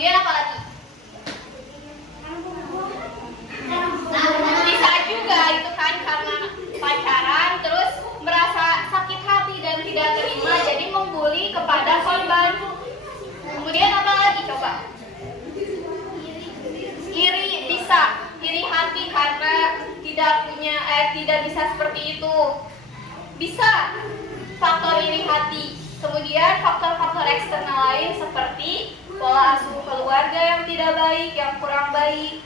Kemudian apa lagi? Bisa juga itu kan karena pacaran terus merasa sakit hati dan tidak terima jadi membuli kepada korban. Kemudian apa lagi coba? Iri bisa, iri hati karena tidak bisa seperti itu. Bisa faktor iri hati. Kemudian faktor-faktor eksternal lain seperti pola asuh keluarga yang tidak baik, yang kurang baik.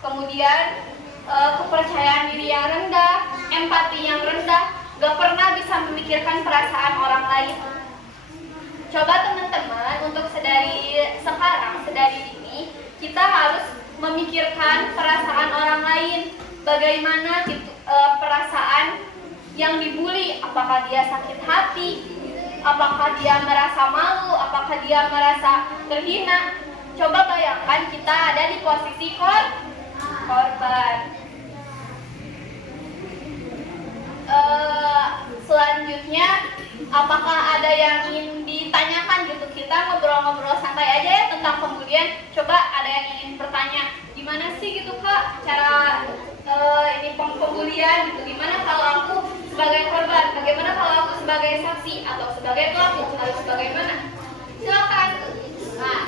Kemudian kepercayaan diri yang rendah, empati yang rendah, gak pernah bisa memikirkan perasaan orang lain. Coba teman-teman untuk sedari dini kita harus memikirkan perasaan orang lain. Bagaimana perasaan yang dibully, apakah dia sakit hati, apakah dia merasa malu, apakah dia merasa terhina. Coba bayangkan kita ada di posisi korban. Selanjutnya, apakah ada yang ingin ditanyakan gitu? Kita ngobrol-ngobrol santai aja ya tentang pembulian. Coba ada yang ingin bertanya, gimana sih gitu Kak cara ini pembulian gitu? Gimana kalau aku sebagai korban? Bagaimana kalau aku sebagai saksi atau sebagai pelaku? Harus bagaimana? Silakan. Nah,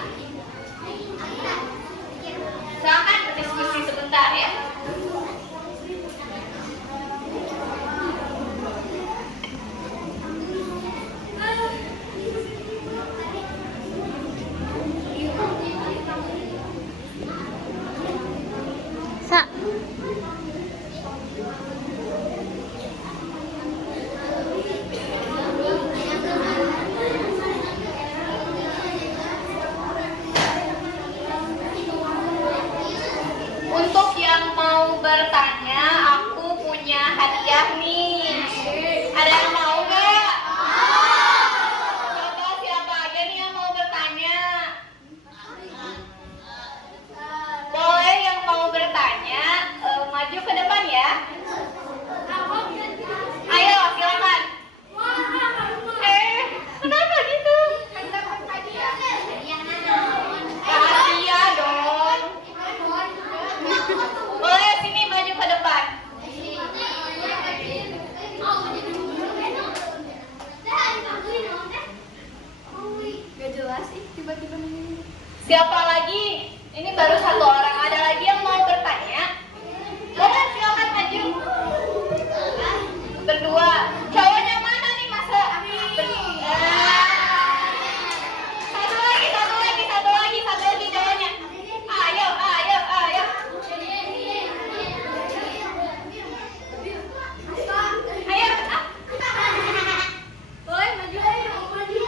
silakan berdiskusi sebentar ya. Untuk yang mau bertanya, aku punya hadiah nih. Ada yang mau nggak? Coba siapa aja nih yang mau bertanya? Boleh yang mau bertanya maju ke depan ya. Ayo silakan. Kenapa gitu? Rahasia dong. Boleh sini maju ke depan. Gak jelas sih tiba-tiba ini. Siapa lagi? Ini baru satu orang. Ada lagi yang mau bertanya? Boleh silakan maju. Berdua. Cowoknya mana nih masa? Satu lagi cowoknya. Ayo. Boleh maju.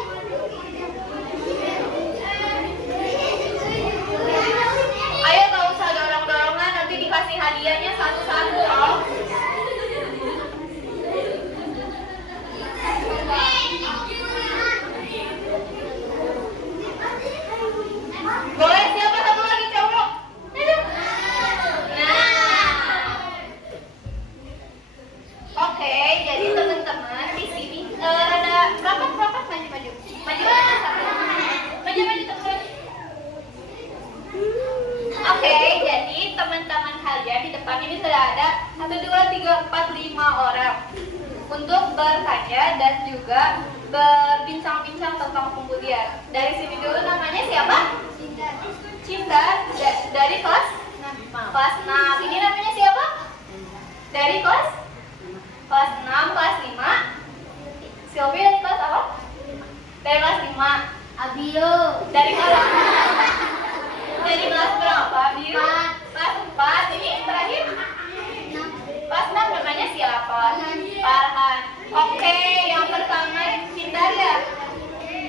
Ayo gak usah dorong-dorongan, nanti dikasih hadiahnya satu-satu. Boleh siapa satu lagi cowok? Oke, jadi teman-teman di sini ada berapa maju. Maju teman. Oke, jadi teman-teman kalian di depan ini sudah ada 1, 2, 3, 4, 5 orang untuk bertanya dan juga berbincang-bincang tentang pembulian. Dari sini dulu namanya siapa? Cinta. Dari kelas 6. Ini namanya siapa? Dari kelas 6, kelas 5. Sylvie dari kelas apa? Dari kelas 5. Abio. Dari kelas Dari kelas berapa? Biru? Kelas 4. Ini terakhir? Kelas 6 namanya siapa? Farhan. Oke, yang pertama Cinta ya.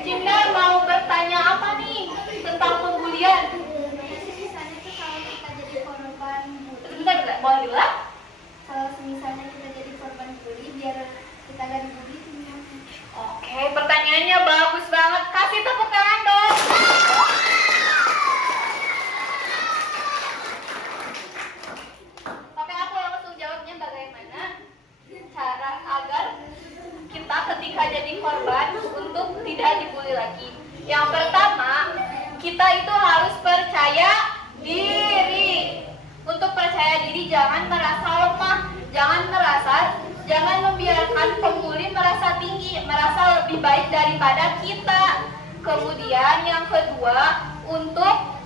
Cinta mau bertanya apa nih tentang pembulian? Misalnya itu kalau kita jadi korban bully. Sebentar, boleh diulang? Kalau misalnya kita jadi korban bully, biar kita gak dibully itu gimana? Oke, pertanyaannya bagus banget. Kasih tepuk tangan dong. Oke, aku langsung jawabnya bagaimana cara agar kita ketika jadi korban untuk tidak dibully lagi. Yang pertama, kita itu harus harus percaya diri. Untuk percaya diri jangan merasa lemah, jangan membiarkan pembuli merasa tinggi, merasa lebih baik daripada kita. Kemudian yang kedua, untuk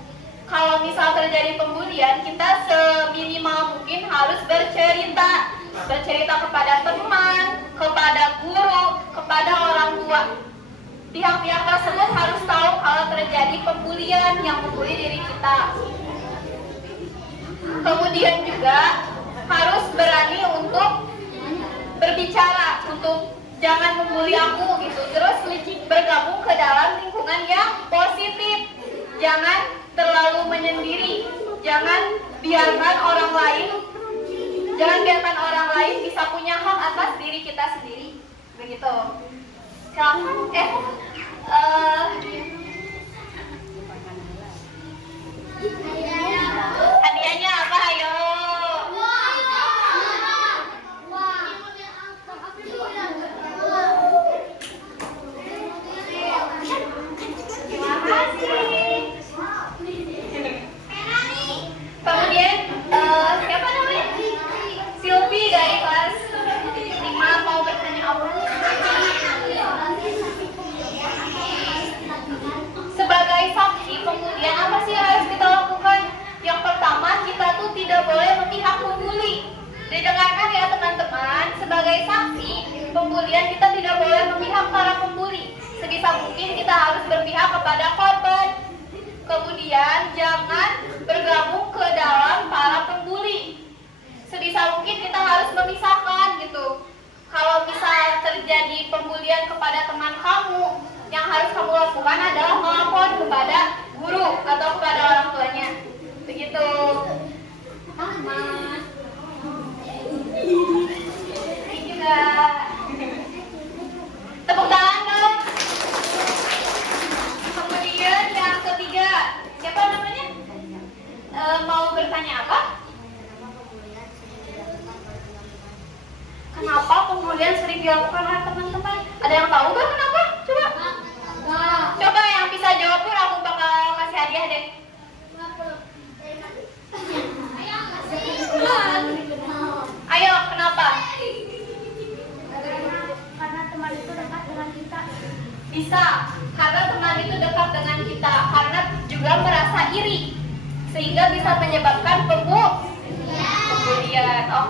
kalau misal terjadi pembulian, kita seminimal mungkin harus bercerita kepada teman, kepada guru, kepada orang tua. Pihak-pihak tersebut harus tahu kalau terjadi pembulian yang membuli diri kita. Kemudian juga harus berani untuk berbicara, untuk jangan membuli aku gitu. Terus bergabung ke dalam lingkungan yang positif. Jangan terlalu menyendiri. Jangan biarkan orang lain bisa punya hak atas diri kita sendiri. Begitu. Hadiahnya apa? Ayo. Terima kasih. Kemudian siapa namanya? Silvi dari kelas 5 mau bertanya apa? Sebagai saksi pembulian apa sih yang harus kita lakukan? Yang pertama, kita tuh tidak boleh memihak pembuli. Didengarkan ya teman-teman, sebagai saksi pembulian kita tidak boleh memihak para pembuli. Sebisa mungkin kita harus berpihak kepada korban. Kemudian jangan bergabung ke dalam para pembuli. Sebisa mungkin kita harus memisahkan gitu. Kalau misal terjadi pembulian kepada teman kamu, yang harus kamu lakukan adalah melapor kepada guru atau kepada orang tuanya. Begitu. Ini juga. Tepuk tangan dong. Kemudian yang ketiga, siapa namanya? Mau bertanya apa? Kenapa pembulian sering dilakukan oleh teman-teman? Ada yang tahu gak kenapa? Coba. Coba yang bisa jawab pun aku bakal kasih hadiah deh. Ayo, kenapa? Karena teman itu dekat dengan kita. Bisa, karena teman itu dekat dengan kita, karena juga merasa iri, sehingga bisa menyebabkan pembulian.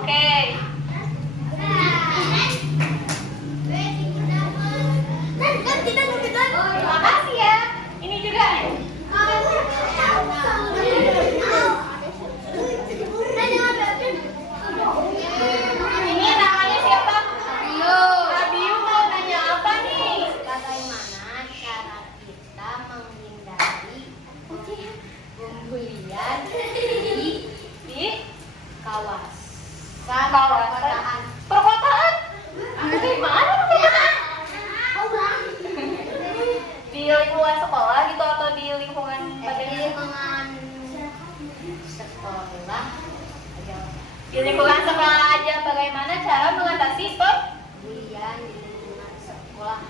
Oke. Terima kasih ya. Ini juga. Ini namanya siapa? Abiu mau nanya apa nih? Bagaimana cara kita menghindari pembulian Di kawasan perkotaan. Di mana perkotaan? Di lingkungan sekolah gitu atau di lingkungan bagaimana? Sekolah Di lingkungan sekolah aja. Bagaimana cara mengatasi pembulian di lingkungan sekolah?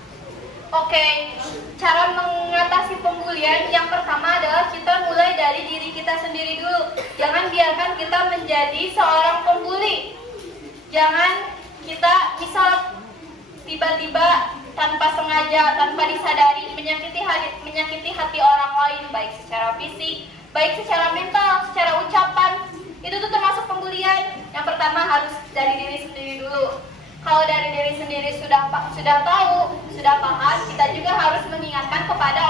Oke, cara mengatasi pembulian yang pertama adalah kita mulai dari diri kita sendiri dulu. Jangan biarkan kita menjadi seorang pembuli. Jangan kita misal tiba-tiba tanpa sengaja, tanpa disadari menyakiti hati orang lain, baik secara fisik, baik secara mental, secara ucapan. Itu tuh termasuk pembulian. Yang pertama harus dari diri sendiri dulu. Kalau dari diri sendiri sudah tahu, sudah paham, kita juga harus mengingatkan kepada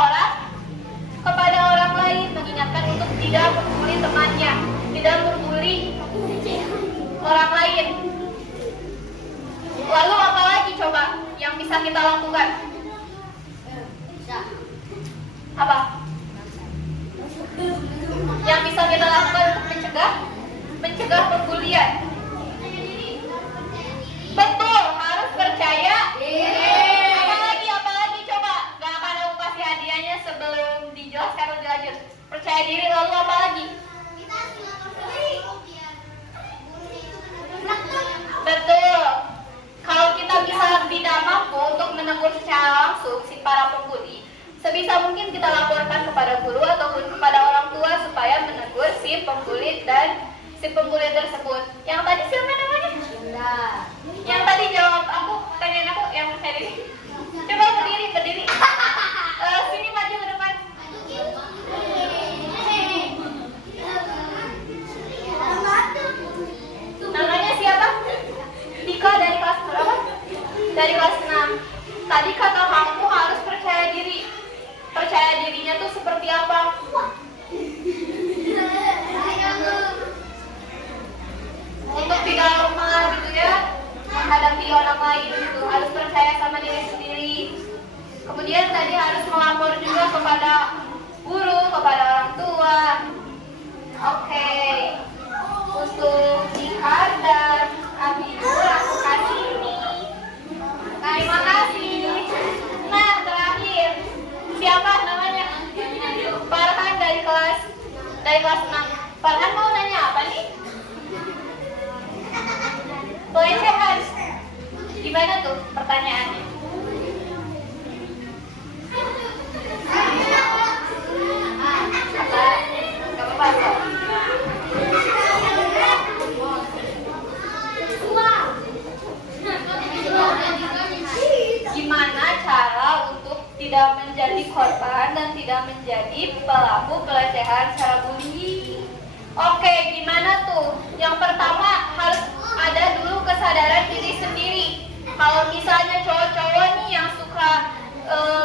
orang lain, mengingatkan untuk tidak membuli temannya, tidak membuli orang lain. Lalu apa lagi coba yang bisa kita lakukan? Bisa. Apa? Yang bisa kita lakukan untuk mencegah pembulian. Betul, harus percaya diri. Apalagi coba. Gak akan aku kasih hadiahnya sebelum dijelaskan lebih lanjut. Percaya diri, lalu apa lagi? Betul. Kalau kita bisa tidak mampu untuk menegur secara langsung si para pembuli, sebisa mungkin kita laporkan kepada guru ataupun kepada orang si pembuli dan si pembuli tersebut. Yang tadi siapa namanya? Yang tadi jawab aku, pertanyaan aku yang tadi. Coba berdiri. Sini maju ke depan. Namanya siapa? Dika dari kelas berapa? Dari kelas 6. Tadi kata kamu harus percaya diri. Percaya dirinya tuh seperti apa? Untuk tidak lemah gitu ya, menghadapi orang lain gitu, harus percaya sama diri sendiri. Kemudian tadi harus melapor juga kepada guru, kepada orang tua. Oke. Untuk Dikar dan Abidul aku kasih ini. Terima kasih. Nah, terakhir siapa namanya? Farhan dari kelas 6. Farhan mau nanya apa nih? Pelecehan. Gimana tuh pertanyaannya? Apa? Gak apa-apa kok. Gimana cara untuk tidak menjadi korban dan tidak menjadi pelaku pelecehan secara bullying? Oke, gimana tuh? Yang pertama harus ada dulu kesadaran diri sendiri. Kalau misalnya cowok-cowok nih yang suka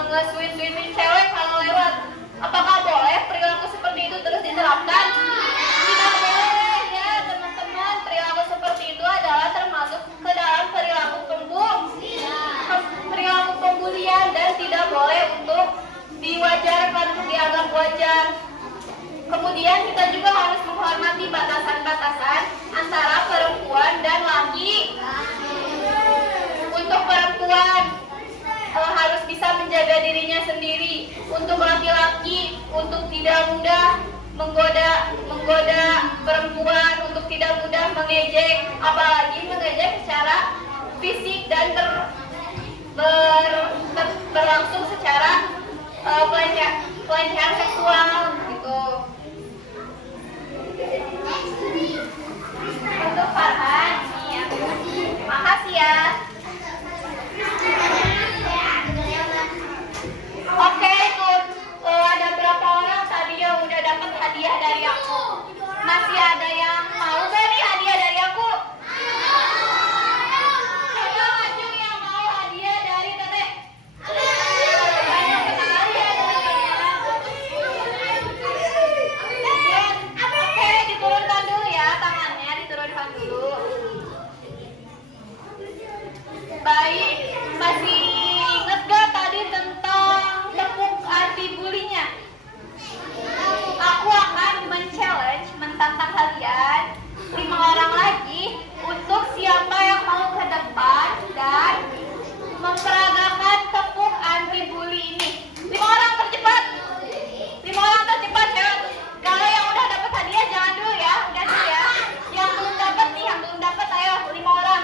nge-sweet-sweetin cewek kalau lewat, apakah boleh perilaku seperti itu terus diterapkan? Tidak boleh ya teman-teman. Perilaku seperti itu adalah termasuk ke dalam perilaku pembulian dan tidak boleh untuk diwajarkan, untuk dianggap wajar. Kemudian kita juga harus menghormati batasan-batasan antara perempuan dan laki. Untuk perempuan harus bisa menjaga dirinya sendiri. Untuk laki-laki, untuk tidak mudah menggoda perempuan, untuk tidak mudah mengejek, apalagi mengejek secara fisik dan berlangsung secara pelecehan seksual gitu. Untuk Farhan, ya. Makasih ya. Oke, tuh ada berapa orang tadi yang udah dapat hadiah dari aku? Masih ada yang mau gak nih hadiah dari aku? Coba maju yang mau hadiah dari Teteh. Banyak sekali ya teman-teman. Oke, diturunkan dulu ya tangannya, diturunkan dulu. Baik, masih inget gak tadi tentang tepuk anti bulinya? Aku akan mentantang kalian 5 orang lagi untuk siapa yang mau ke depan dan memperagakan tepuk anti bully ini. 5 orang tercepat. 5 orang tercepat ya. Kalau yang udah dapat hadiah jangan dulu ya, udah sih ya. Yang belum dapat nih, yang belum dapat ayo 5 orang.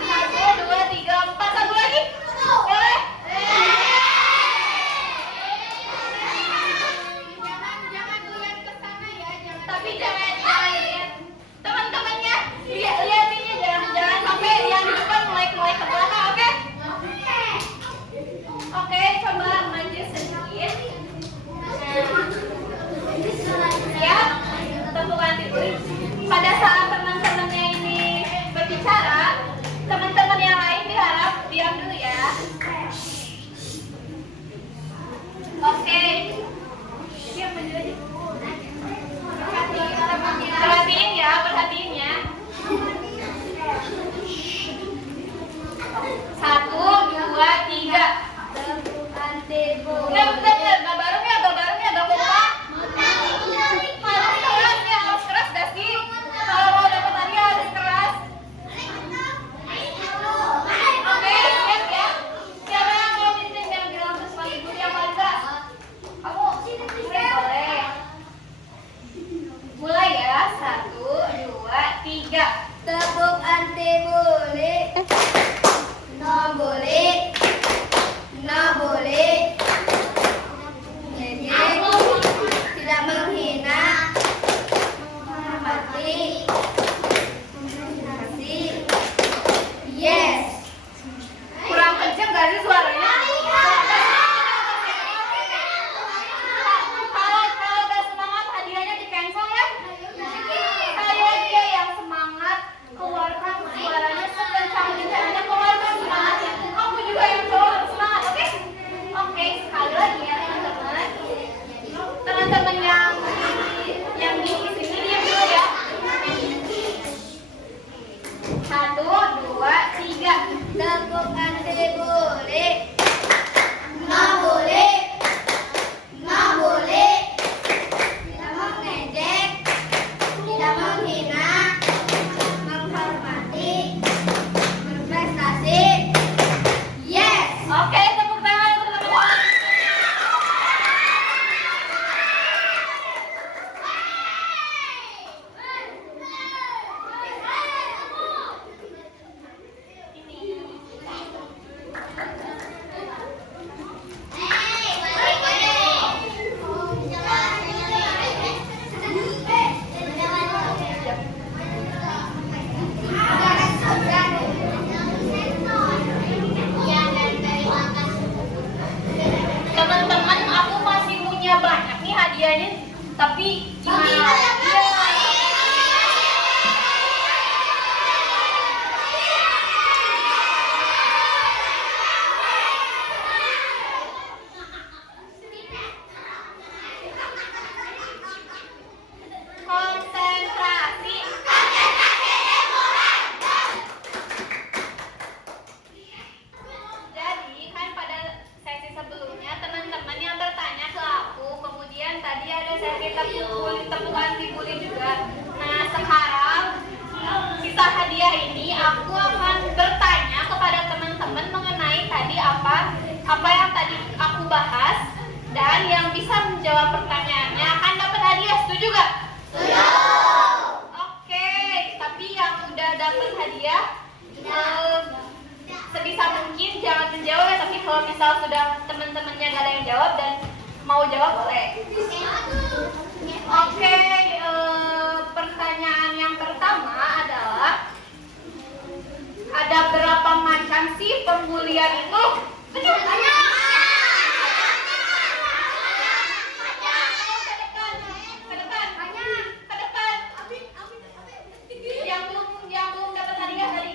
1, 2, 3, 4, satu lagi. Boleh? Jangan lihat ke sana ya, tapi jangan lihat teman-temannya. Lihatinnya jangan sampai yang di depan mulai ke belakang, oke? Oke, coba maju sedikit. Siap? Tepuk anti bully. Pada saat teman-temannya ini berbicara, teman-teman yang lain diharap diam dulu ya. Oke. Siap maju aja. Perhatiin ya, perhatiin ya. 1, 2, 3. Tepuk anti bully. Bentar, gambarnya, gak diceritain, tapi gimana? Iya. Konsentrasi. Jadi kan pada sesi sebelumnya teman-teman yang bertanya ke aku, kemudian tadi ada sesi tepuk anti-bully juga. Nah sekarang sisa hadiah ini aku akan bertanya kepada teman-teman mengenai tadi apa yang tadi aku bahas, dan yang bisa menjawab pertanyaannya akan dapat hadiah. Setuju gak? Setuju. Oke, tapi yang udah dapat hadiah sebisa mungkin jangan menjawab ya, tapi kalau misal sudah teman-temannya gak ada yang jawab dan mau jawab boleh. Oke, pertanyaan yang pertama adalah ada berapa macam sih pembulian itu? Banyak. Yang belum dapat hadiah tadi.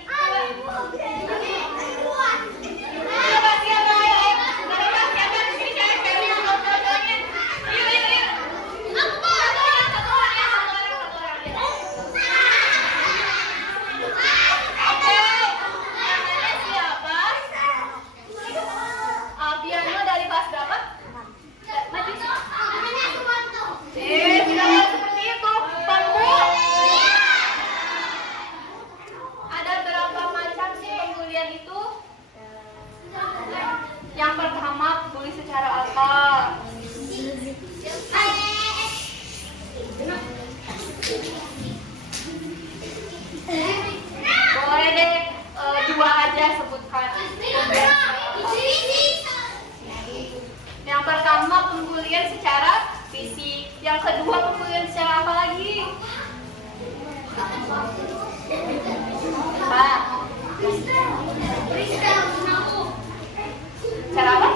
Yang pertama, bully secara apa? Boleh deh, dua aja sebutkan. Yang pertama pembulian secara fisik, yang kedua pembulian secara apa lagi? Apa? Cara apa?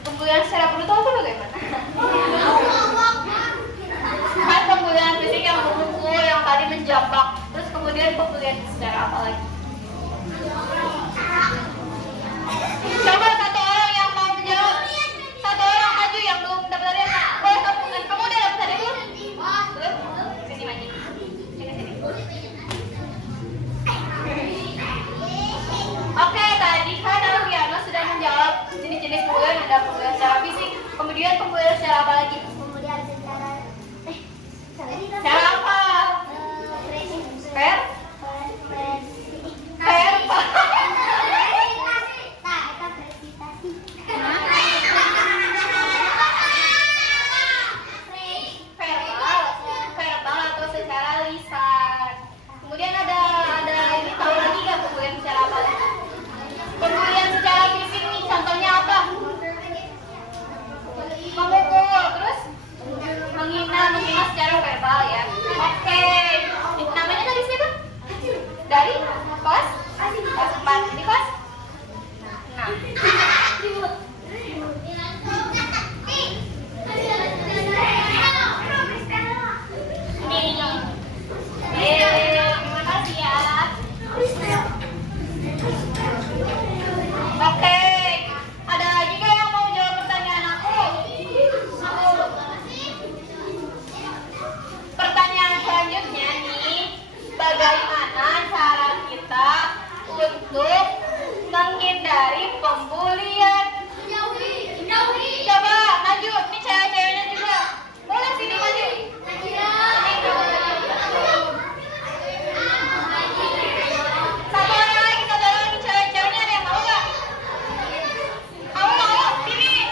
Pembulian secara brutal itu bagaimana? Kan pembulian fisik yang memukul, yang tadi menjambak. Terus kemudian pembulian secara apa lagi? Coba satu orang yang mau menjawab. Satu orang maju yang belum dapat hadiah. Boleh kamu udah dapat hadiah belum? Belum? Sini maju. Sini. Oke, tadi kan Alfiano sudah menjawab jenis-jenis pembulian. Ada pembulian secara fisik, kemudian pembulian secara apa lagi? Kemudian Secara apa? Fair? Fair? Verbal atau secara lisan. Kemudian ada ini, tahu lagi nggak pembulian secara apa lagi? Pembulian secara fisik nih, contohnya apa? Memukul, terus menghina secara verbal ya. Oke, namanya tadi siapa? Dari kelas 4. Ini kelas 6. Terima kasih ya. Oke, ada lagi nggak yang mau jawab pertanyaan aku? Pertanyaan selanjutnya nih, bagaimana cara kita untuk menghindari pembulian? Coba maju, ini cewek-ceweknya juga. Boleh sini maju. Satu orang lagi, cewek-ceweknya ada yang mau nggak? Kamu mau? Sini.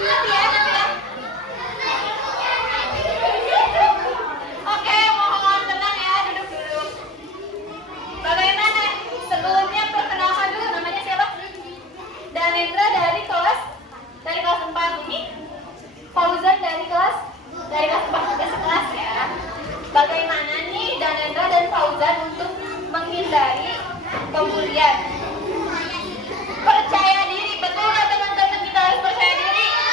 Nanti ya. Oke, mohon tenang ya, duduk. Bagaimana? Sebelumnya perkenalkan dulu, namanya siapa? Danendra dari kelas 4 ini. Fauzan dari kelas 4 juga sekelas ya. Bagaimana nih Danendra dan Fauzan untuk menghindari pembulian? Percaya diri, betul nggak teman-teman? Kita harus percaya diri.